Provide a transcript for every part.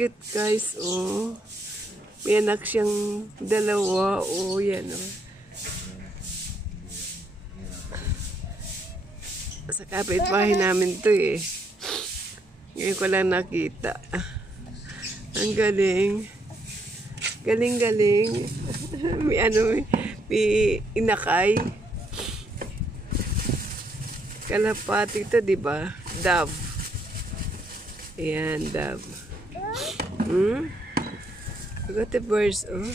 cute guys, oh. May anak siyang dalawa, oh, yan, oh. Sa kapitbahay namin to eh. Ngayon ko lang nakita. Ang galing. Galing-galing. May inakay. Kalapati ito, di ba? Dove. Ayan, dove. Look at the birds, oh.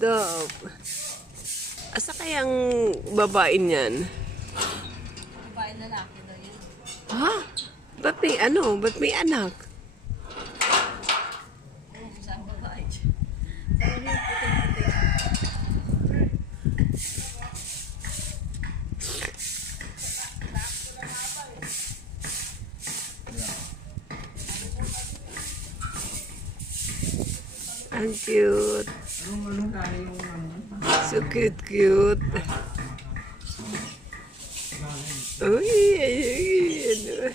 Dove. Asa kayang babae niyan? Babae lalaki daw yun. Ha? Ba't may anak? Saan babae? Ang cute. So cute. Uy, ano.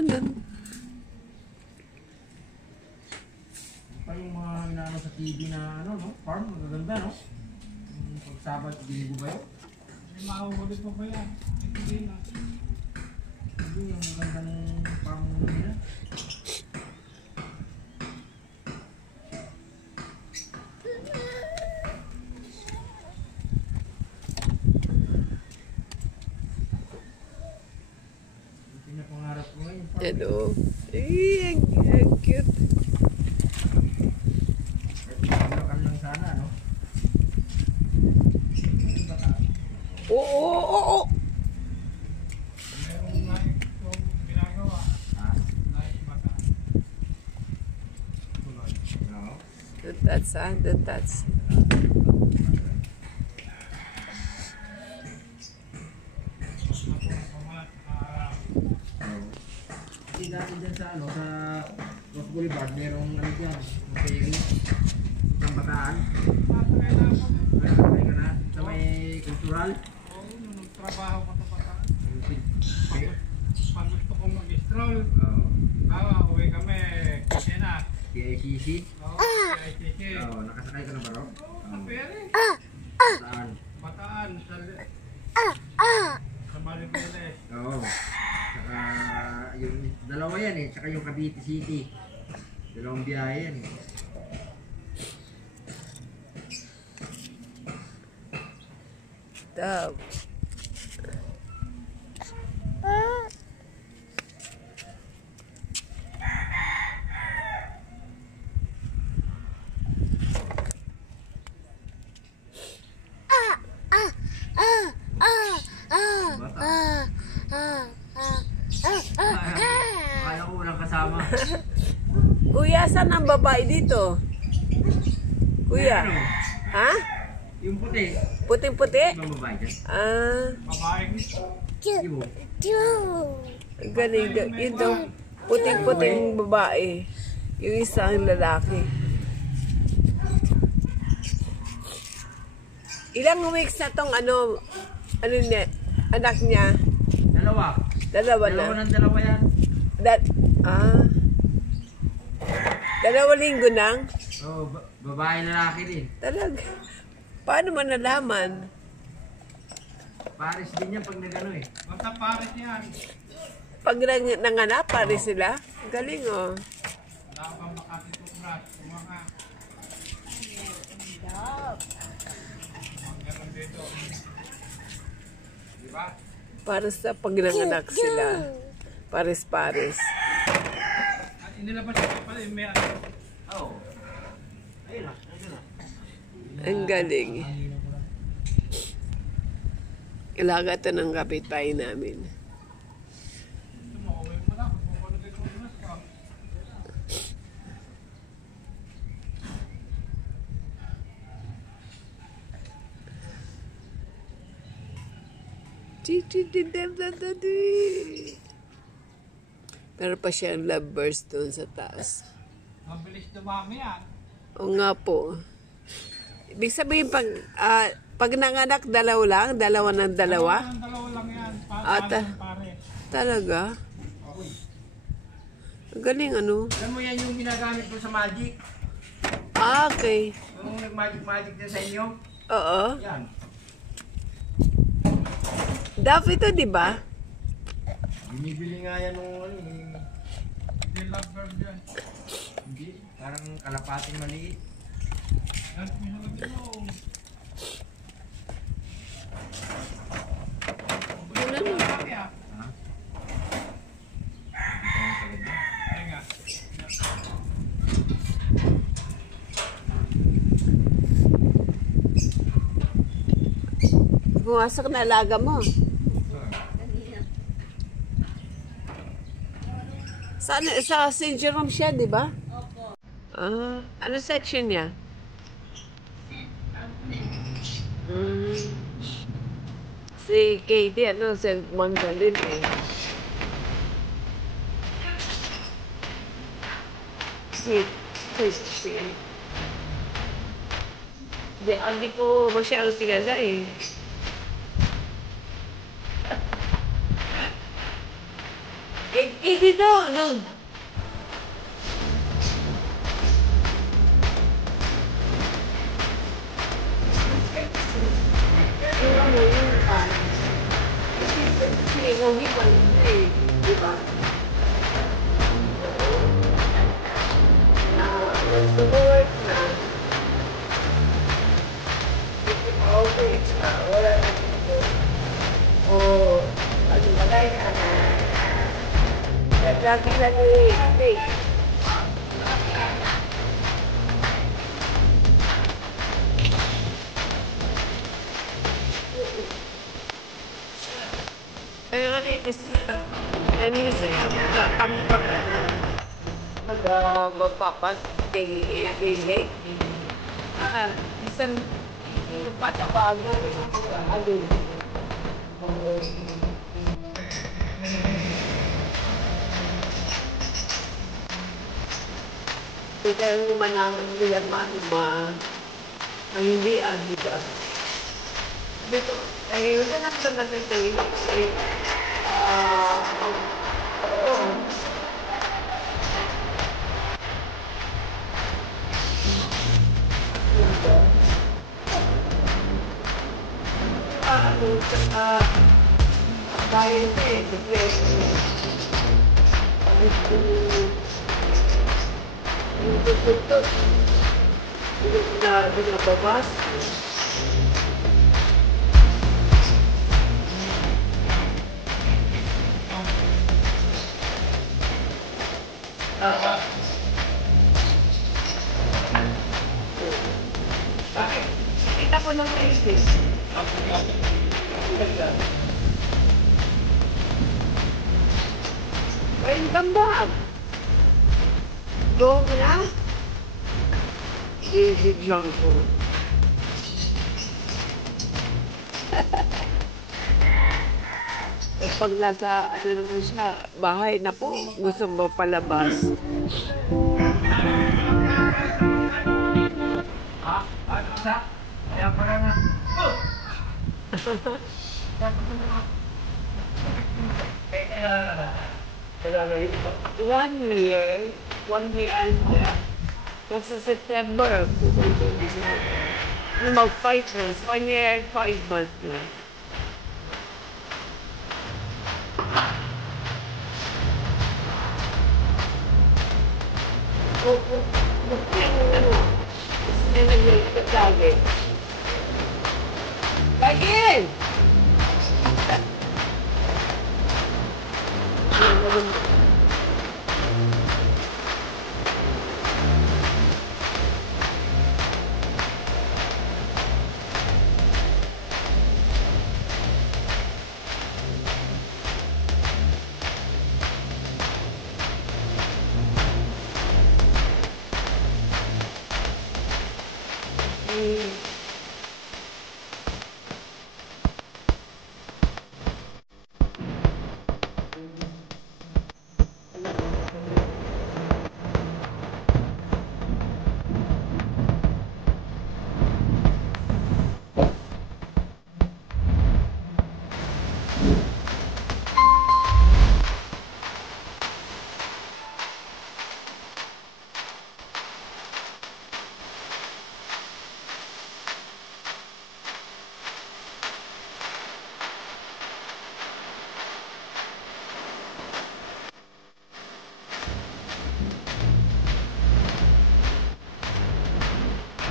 Nan. Yung mga inaano sa TV na ano, no? Farm, magaganda, no? Yung pagsabat, linggo ba yun? May mahuhulit mo ba yan? Hindi na. Hindi, yung magandang farm nila. Yung pinapangarap ko ngayon, farm. Ano? Ay, ang cute. Oo. Don't touch. Kasi dati dyan sa Ross Boulevard, merong ano dyan, ferry, isang bataan. Kaya ka na, sa may cultural. Oo, nung nagtrabaho ko sa bataan. Pag gusto kong mag-stroll, uwi kami, Kusina. PICC. Oo, PICC. Nakasakay ka na ba, Rob? Sa ferry. Saan? Bataan, sa Maribeles. Oo. Saka yung dalawa yan eh, saka yung Cavite City. Dalawang biyahe yan eh. Dove. Kaya ko walang kasama. Kuya, saan ang babae dito? Kuya? Ano? Ha? Yung puti. Puting-puti? Ibang babae dyan. Babaeng Ibo. Ang galing. Yun daw, puting-puting babae. Yung isang lalaki. Ilang weeks na tong ano niya, anak niya? Dalawa. Dalawa na. Dalawa yan. Dalawa linggo nang? Oo, babae lalaki din. Talaga. Paano man nalaman? Paris din yan pag nagano eh. basta pares yan. Pag nanganap, pare sila. Galing oh. Wala kang makatitubras. Kumaka. Ganun dito. Diba? Para sa pag nanganak sila. Pares-pares. At inilabas ko pala yung may ano. Oo. Ayun na. Ang galing. Ilaga ito ng kapitbahay namin. Tumawin mo na. Kung ano dito umas ka. Pero pa siyang lovebirds doon sa taas. Mabilis dumami yan. O nga po. Ibig sabihin, pag nanganak, dalawa ng dalawa? Ang dalawa lang yan. Pare. Talaga? Ang galing, ano? Alam mo yan yung ginagamit ko sa magic? Okay. Yung nag-magic din sa inyo? Oo. Yan. Duff ito, di ba? Binibili nga yan nung ano eh. Hindi lovebird yan. Hindi. Parang kalapating maliit. Yan, minulog mo. Dumami ah. Ha? Ay nga. Pumasok na alaga mo. Kanina. Sa St. Jerome siya, di ba? Opo. Ano section niya? Mm. Si Katie, ano, sa Magdalene eh. Si. Hindi ko masyadong tingala eh. Katie daw, ano? Lagi. Magpapat kay isang patabago ano kita naman ang liyan ang hindi dito dito ay wala na sa natin dahil pinababas kita ko ng taste welcome back. Go na. Easy junk food. Pag nasa ano naman siya, bahay na po, gusto mo palabas. Kaya pala nga. 1 year and kasi September. Mag-5 months. 1 year and 5 months na. Lagi!